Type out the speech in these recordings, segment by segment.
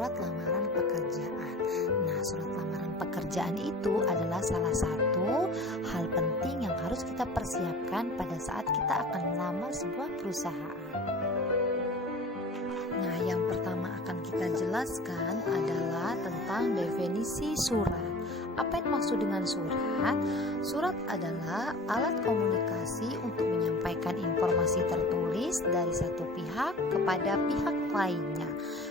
surat lamaran pekerjaan. Nah, surat lamaran pekerjaan itu adalah salah satu hal penting yang harus kita persiapkan pada saat kita akan melamar sebuah perusahaan. Nah, yang pertama akan kita jelaskan adalah tentang definisi surat. Apa yang maksud dengan surat? Surat adalah alat komunikasi untuk menyampaikan informasi tertulis dari satu pihak kepada pihak lainnya.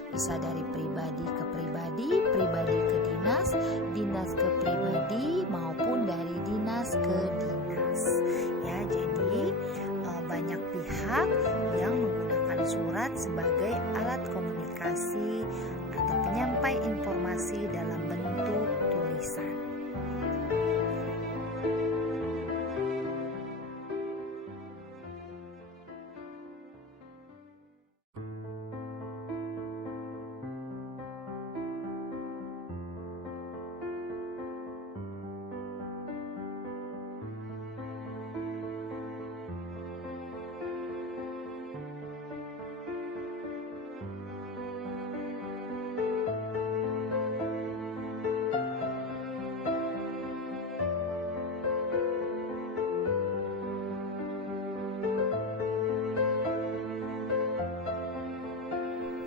Bisa dari pribadi ke pribadi, pribadi ke dinas, dinas ke pribadi, maupun dari dinas ke dinas. Ya, jadi banyak pihak yang menggunakan surat sebagai alat komunikasi atau penyampai informasi dalam bentuk tulisan.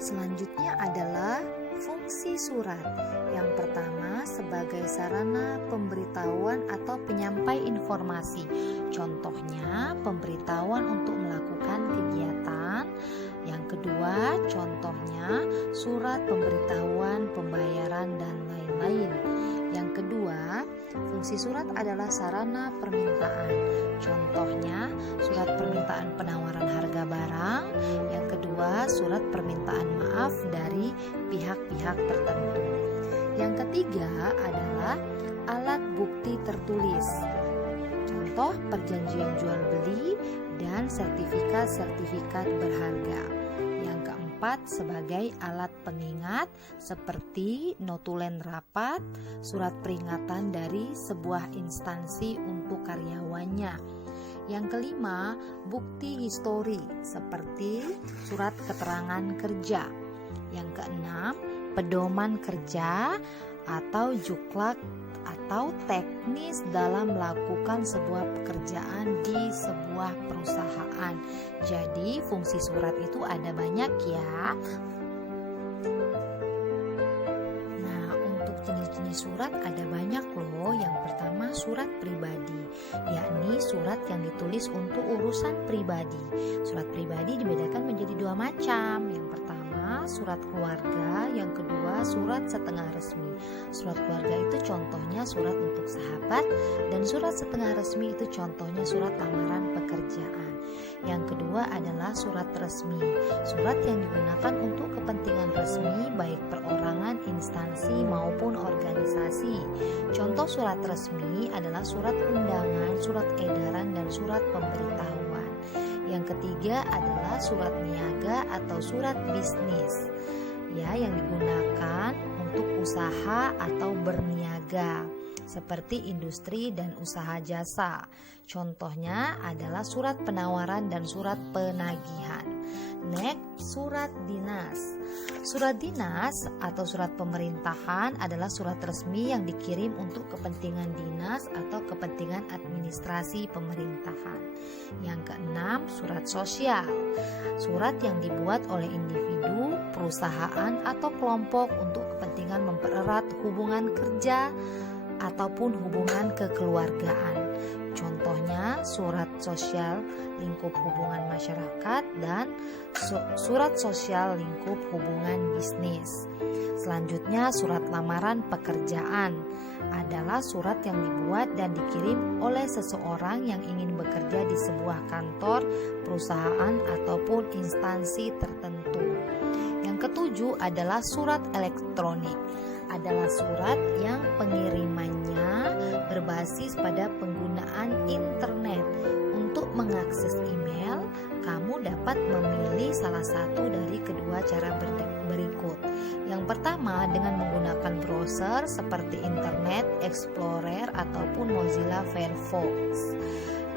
Selanjutnya adalah fungsi surat. Yang pertama sebagai sarana pemberitahuan atau penyampai informasi. Contohnya pemberitahuan untuk melakukan kegiatan. Yang kedua contohnya surat pemberitahuan pembayaran dan lain-lain. Yang kedua, fungsi surat adalah sarana permintaan. Contohnya, surat permintaan penawaran harga barang. Yang kedua, surat permintaan maaf dari pihak-pihak tertentu. Yang ketiga adalah alat bukti tertulis. Contoh, perjanjian jual beli dan sertifikat-sertifikat berharga. Yang keempat, sebagai alat pengingat seperti notulen rapat, surat peringatan dari sebuah instansi untuk karyawannya. Yang kelima, bukti histori seperti surat keterangan kerja. Yang keenam, pedoman kerja atau juklak atau teknis dalam melakukan sebuah pekerjaan di sebuah perusahaan. Jadi fungsi surat itu ada banyak ya. Nah, untuk jenis-jenis surat ada banyak loh. Yang pertama surat pribadi, yakni surat yang ditulis untuk urusan pribadi. Surat pribadi dibedakan menjadi dua macam. Yang pertama surat keluarga, yang kedua surat setengah resmi. Surat keluarga itu contohnya surat untuk sahabat, dan surat setengah resmi itu contohnya surat lamaran pekerjaan. Yang kedua adalah surat resmi, surat yang digunakan untuk kepentingan resmi baik perorangan, instansi maupun organisasi. Contoh surat resmi adalah surat undangan, surat edaran, dan surat pemberitahuan. Yang ketiga adalah surat niaga atau surat bisnis, ya, yang digunakan untuk usaha atau berniaga seperti industri dan usaha jasa. Contohnya adalah surat penawaran dan surat penagihan. Next, surat dinas. Surat dinas atau surat pemerintahan adalah surat resmi yang dikirim untuk kepentingan dinas atau kepentingan administrasi pemerintahan. Yang keenam, surat sosial. Surat yang dibuat oleh individu, perusahaan, atau kelompok untuk kepentingan mempererat hubungan kerja ataupun hubungan kekeluargaan. Contohnya surat sosial lingkup hubungan masyarakat dan surat sosial lingkup hubungan bisnis. Selanjutnya surat lamaran pekerjaan adalah surat yang dibuat dan dikirim oleh seseorang yang ingin bekerja di sebuah kantor, perusahaan ataupun instansi tertentu. Yang ketujuh adalah surat elektronik. Adalah surat yang pengirimannya berbasis pada penggunaan internet. Untuk mengakses email, kamu dapat memilih salah satu dari kedua cara berikut. Yang pertama dengan menggunakan browser seperti Internet Explorer ataupun Mozilla Firefox.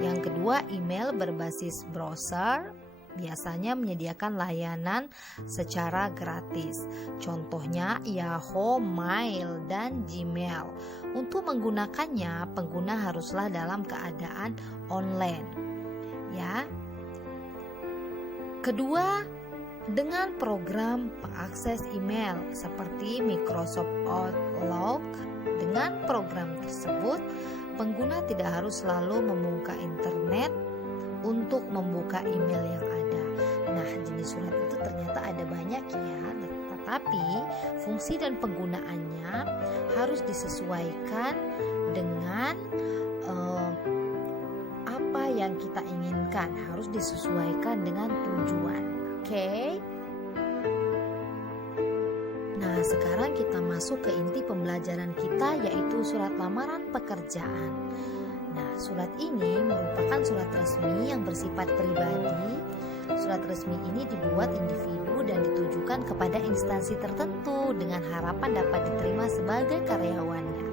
Yang kedua email berbasis browser biasanya menyediakan layanan secara gratis. Contohnya Yahoo Mail dan Gmail. Untuk menggunakannya, pengguna haruslah dalam keadaan online. Ya. Kedua, dengan program pengakses email seperti Microsoft Outlook. Dengan program tersebut, pengguna tidak harus selalu membuka internet untuk membuka email yang ada. Nah, jenis surat itu ternyata ada banyak ya, tetapi fungsi dan penggunaannya harus disesuaikan dengan apa yang kita inginkan, harus disesuaikan dengan tujuan. Oke? Nah, sekarang kita masuk ke inti pembelajaran kita, yaitu surat lamaran pekerjaan. Nah, surat ini merupakan surat resmi yang bersifat pribadi. Surat resmi ini dibuat individu dan ditujukan kepada instansi tertentu dengan harapan dapat diterima sebagai karyawannya.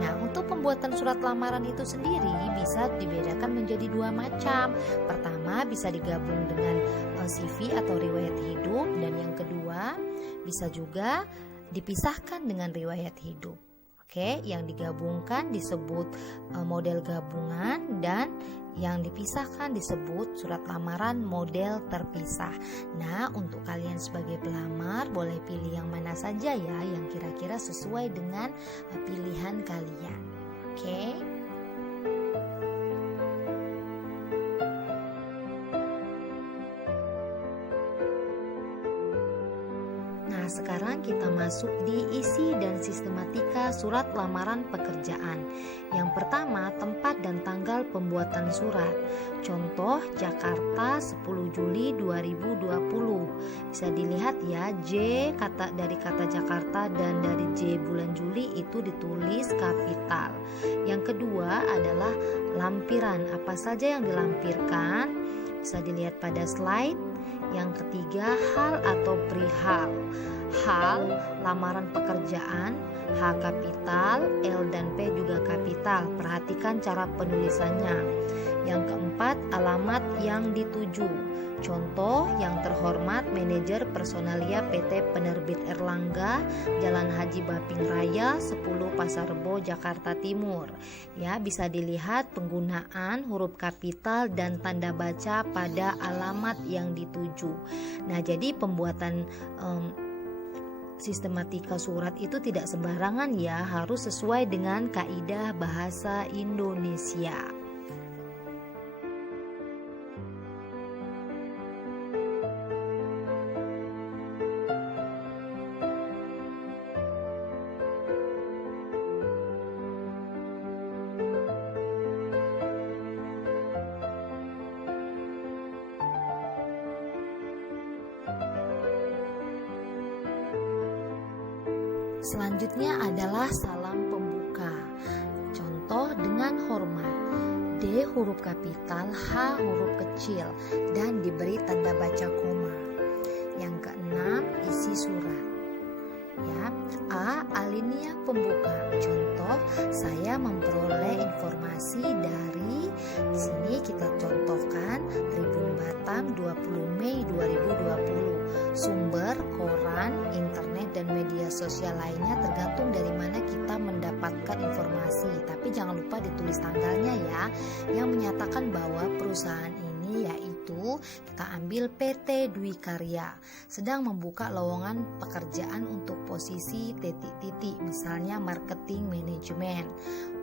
Nah, untuk pembuatan surat lamaran itu sendiri bisa dibedakan menjadi dua macam. Pertama, bisa digabung dengan CV atau riwayat hidup, dan yang kedua bisa juga dipisahkan dengan riwayat hidup. Oke, yang digabungkan disebut model gabungan dan yang dipisahkan disebut surat lamaran model terpisah. Nah, untuk kalian sebagai pelamar boleh pilih yang mana saja ya yang kira-kira sesuai dengan pilihan kalian. Oke. Nah, sekarang kita masuk di isi dan sistematika surat lamaran pekerjaan. Yang pertama, tempat dan tanggal pembuatan surat. Contoh, Jakarta 10 Juli 2020. Bisa dilihat ya, J dari kata Jakarta dan dari J bulan Juli itu ditulis kapital. Yang kedua adalah lampiran. Apa saja yang dilampirkan? Bisa dilihat pada slide. Yang ketiga, hal atau perihal. Hal, lamaran pekerjaan, H kapital, L dan P juga kapital. Perhatikan cara penulisannya. Yang keempat, alamat yang dituju. Contoh, yang terhormat manajer personalia PT Penerbit Erlangga, Jalan Haji Baping Raya 10 Pasar Rebo, Jakarta Timur. Ya, bisa dilihat penggunaan huruf kapital dan tanda baca pada alamat yang dituju. Nah, jadi pembuatan sistematika surat itu tidak sembarangan ya, harus sesuai dengan kaidah bahasa Indonesia. Selanjutnya adalah salam pembuka. Contoh, dengan hormat. D huruf kapital, H huruf kecil, dan diberi tanda baca koma. Yang keenam, isi surat. Ya, A alinea pembuka. Contoh, saya memperoleh informasi dari, di sini kita contohkan Tribun Batam 20 Mei 2020. Sumber koran, internet dan media sosial lainnya tergantung dari mana kita mendapatkan informasi. Tapi jangan lupa ditulis tanggalnya ya, yang menyatakan bahwa perusahaan ini yaitu kita ambil PT Dwi Karya sedang membuka lowongan pekerjaan untuk posisi titik-titik, misalnya marketing manajemen.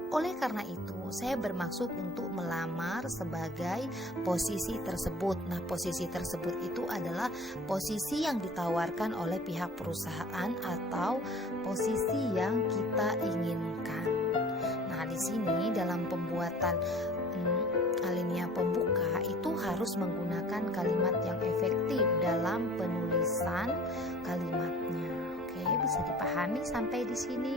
Oleh karena itu, saya bermaksud untuk melamar sebagai posisi tersebut. Nah, posisi tersebut itu adalah posisi yang ditawarkan oleh pihak perusahaan atau posisi yang kita inginkan. Nah, di sini dalam pembuatan alinea pembuka itu harus menggunakan kalimat yang efektif dalam penulisan kalimatnya. Oke, bisa dipahami sampai di sini?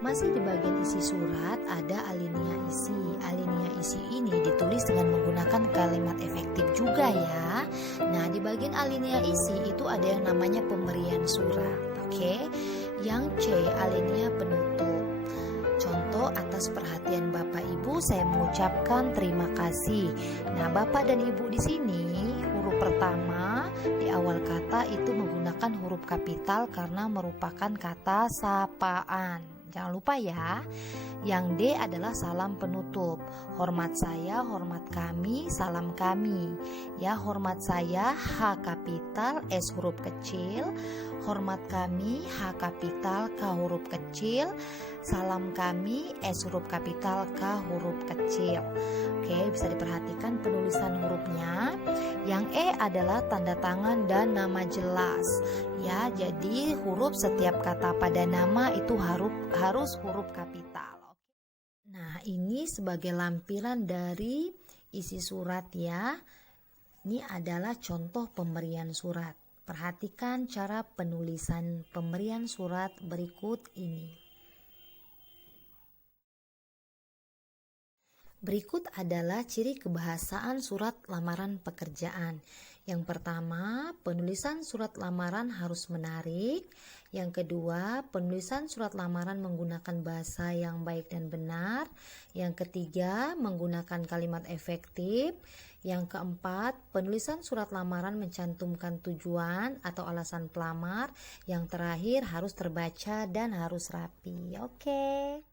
Masih di bagian isi surat ada alinea isi. Alinea isi ini ditulis ditulis dengan menggunakan kalimat efektif juga ya. Nah, di bagian alinea isi itu ada yang namanya pemberian surat. Oke. Yang C, alinea penutup. Contoh, atas perhatian Bapak Ibu saya mengucapkan terima kasih. Nah, Bapak dan Ibu di sini huruf pertama di awal kata itu menggunakan huruf kapital karena merupakan kata sapaan. Jangan lupa ya. Yang D adalah salam penutup. Hormat saya, hormat kami, salam kami. Ya, hormat saya H kapital, S huruf kecil. Hormat kami H kapital, K huruf kecil. Salam kami S huruf kapital, K huruf kecil. Oke, bisa diperhatikan penulisan hurufnya. Yang E adalah tanda tangan dan nama jelas. Ya, jadi huruf setiap kata pada nama itu harus huruf kapital. Nah, ini sebagai lampiran dari isi surat ya. Ini adalah contoh pemberian surat. Perhatikan cara penulisan pemberian surat berikut ini. Berikut adalah ciri kebahasaan surat lamaran pekerjaan. Yang pertama, penulisan surat lamaran harus menarik. Yang kedua, penulisan surat lamaran menggunakan bahasa yang baik dan benar. Yang ketiga, menggunakan kalimat efektif. Yang keempat, penulisan surat lamaran mencantumkan tujuan atau alasan pelamar. Yang terakhir, harus terbaca dan harus rapi. Oke.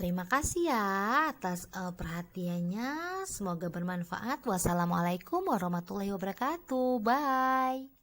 Terima kasih ya atas perhatiannya. Semoga bermanfaat. Wassalamualaikum warahmatullahi wabarakatuh. Bye.